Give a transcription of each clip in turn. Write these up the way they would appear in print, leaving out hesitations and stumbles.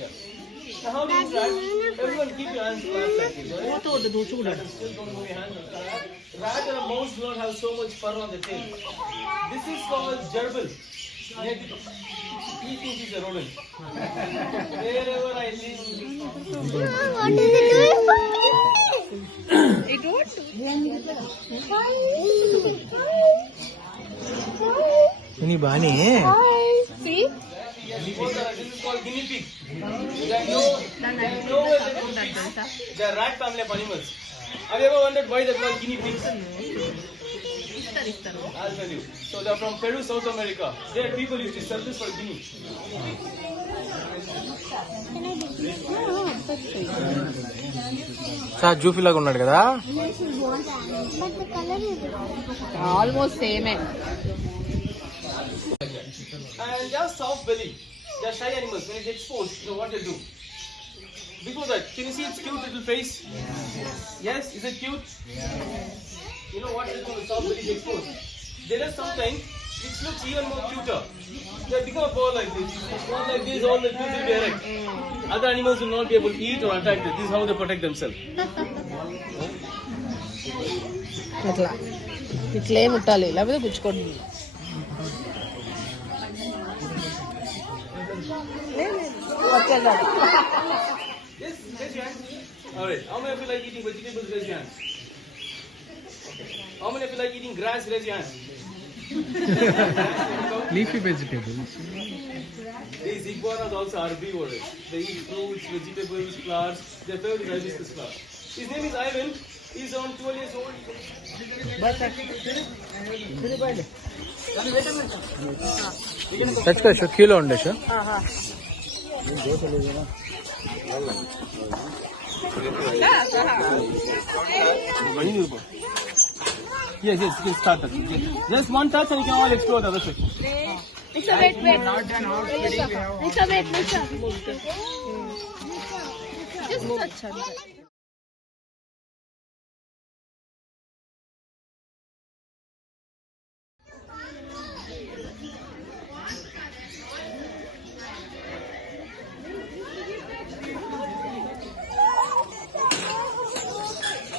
Yeah. Now how do you try? Everyone keep your hands flat like this. Right? Still don't move your hands. Rat and a mouse do not have so much fur on the tail. This is called gerbil. He thinks he's a rodent. Wherever I see him. What is it doing for me? It won't. Any bunny? See? This is called guinea pig. They are rat family of animals. Have you ever wondered why they are called guinea pigs? I'll tell you. So they are from Peru, South America. There people used to sell this for guinea. Sir జూఫీ లాగా ఉన్నాడు కదా. Almost same. And they have soft belly. They are shy animals. When it's exposed, you know what they do. Before that, can you see its cute little face? Yes, is it cute? You know what they do with soft belly is exposed. There is something which looks even more cuter. They become a paw like this. Not like this, all the teeth will be erect. Other animals will not be able to eat or attack them. This is how they protect themselves. అట్లా ఇట్లే ముట్టాలి లేకపోతే గుచ్చుకోండి. Yes, raise your hand. Alright, how many of you like eating vegetables? Raise your hand. How many of you like eating grass? Raise your hand. Leafy vegetables. These iguanas also are herbivores. They eat fruits, vegetables, flowers. Their favorite is hibiscus flower. His name is Ivan. He's around 12 years old. Touch కదా కీలో ఉండే show. Yes, you can start touching. Yes. Just one touch and you can all explore the other section. Wait. Just touch.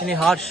Any harsh?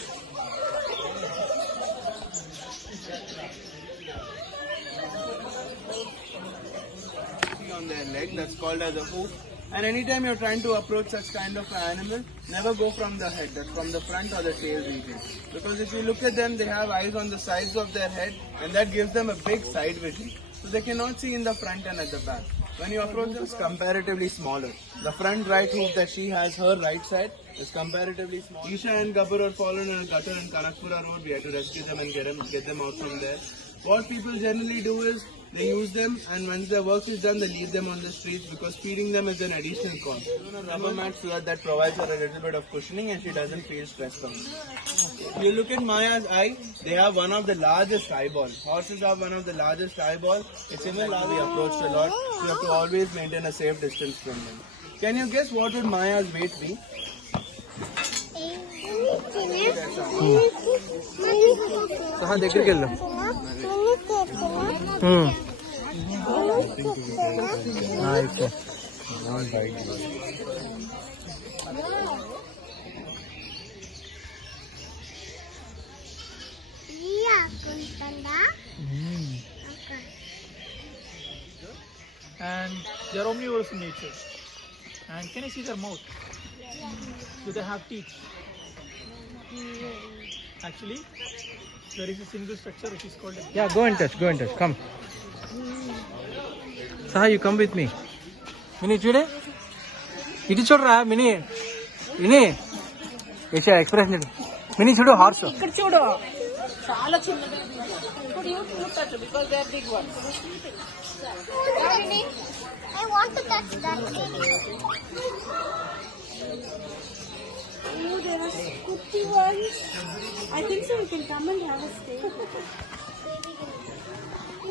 On their leg, that's called as a hoof. And anytime you're trying to approach such kind of animal, never go from the head, that's from the front or the tail region. Because if you look at them, they have eyes on the sides of their head, and that gives them a big side vision. So they cannot see in the front and at the back. When you approach them, it's comparatively smaller. The front right hoof that she has, her right side, is comparatively small. Isha and Gabbar are fallen in a gutter in Kanakpura Road. We had to rescue them and get them out from there. What people generally do is, they use them, and once their work is done, they leave them on the streets because feeding them is an additional cost. Even a rubber mat so that provides her a little bit of cushioning and she doesn't feel stressed from it. If you look at Maya's eye, they have one of the largest eyeballs. Horses have one of the largest eyeballs. It's even now we approached a lot. You have to always maintain a safe distance from them. Can you guess what would Maya's weight be? సహా దగ్గరికి వెళ్దాం. And they are omnivorous in nature. And can you see their mouth? Do they have teeth? Actually, there is a single structure which is called a... Yeah, go and touch. Come. Saha, you come with me. Mini, చూడే ఇటు చూడరా mini. Mini ఏచా express mini చూడు horse. ఇక్కడ చూడు చాలా చిన్నది. ఇప్పుడు you touch because they are big ones. I want to touch that. Oh, there are scoopy ones. I think so. We can come and have a stay.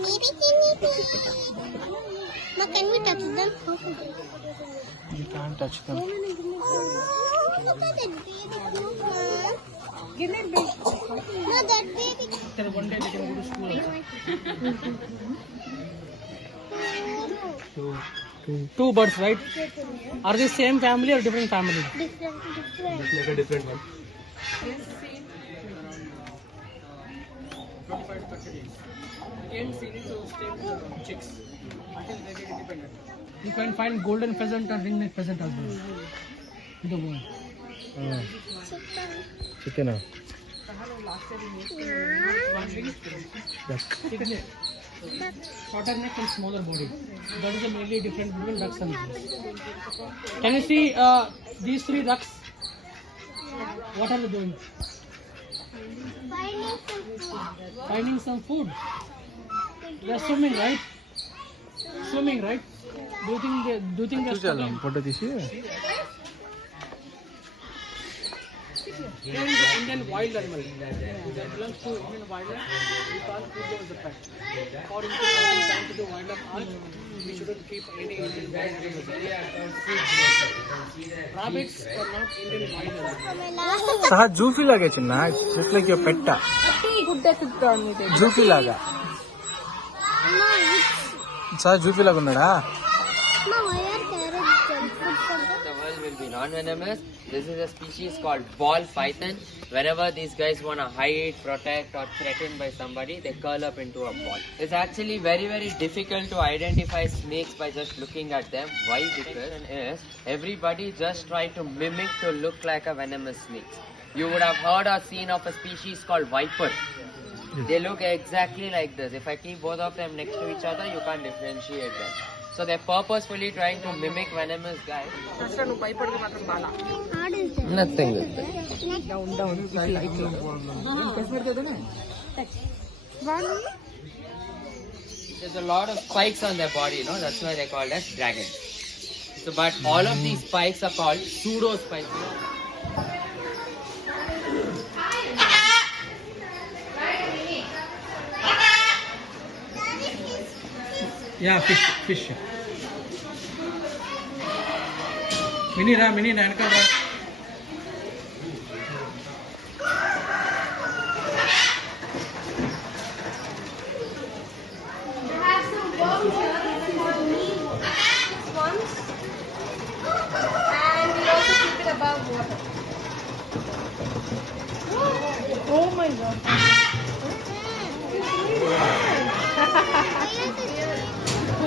Maybe. Ma, can we touch them? You can't touch them. Oh, look at that baby. Give me a big. No, that baby. One day they can go to school also. Two birds, right? Are they same family or different family? Different. Just make a different one. 25 to 30 days. Again, she needs to stay with the chicks until they get independent. You can find golden pheasant or ringneck pheasant as well. In the world. Chicken. Shorter neck and smaller body. That is a mainly different between ducks and geese. Can you see these three ducks? What are they doing? Finding some food. They are swimming, right? Swimming, right? Do you think they're swimming? They are the Indian wild animal. That belongs to Indian wildlife. We can't keep them as a pet. According to the wildlife act, we shouldn't keep any Indian wild animals. Rabbits are not Indian wild animals. Saha Jufi laga chinna, just like your pet. Jufi laga. Saha Jufi laga unnada. The world will be non-venomous. This is a species called ball python. Whenever these guys want to hide, protect or threaten by somebody, they curl up into a ball. It's actually very, very difficult to identify snakes by just looking at them. Why? Because everybody just try to mimic to look like a venomous snake. You would have heard or seen of a species called viper. They look exactly like this. If I keep both of them next to each other, you can't differentiate them. So they're purposefully trying to mimic venomous guys. Nothing with that. There's a lot of spikes on their body, that's why they're called as dragons. So, but all of these spikes are called pseudo spikes. Yeah, fish. Mini Nanka. Oh my god.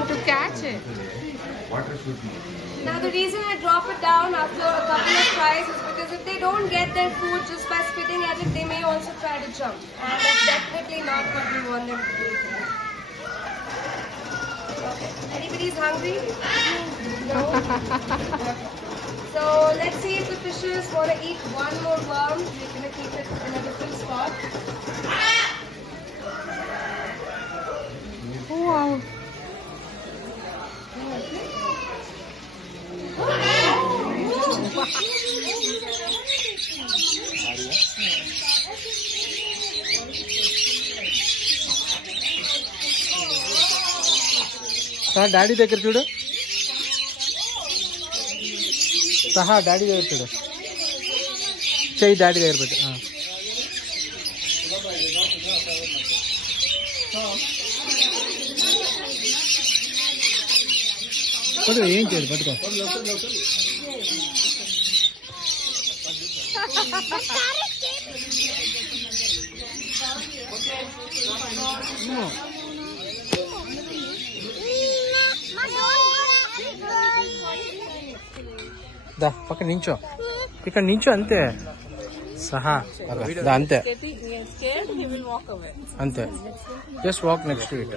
To catch it. Now the reason I drop it down after a couple of tries is because if they don't get their food just by spitting at it, they may also try to jump. And that's definitely not what we want them to do. Okay. Anybody's hungry? No? So let's see if the fishes want to eat one more worm. We're going to keep it in a different spot. Oh wow. Daddy దగ్గర చూడు సహా daddy దగ్గర చూడు చెయ్యి daddy దగ్గర పెట్టు పట్టుకో ఏం చేయదు పట్టుకో దా పక్కన నించో ఇక్కడ నించో అంతే సహా అంతే అంతే just walk next to it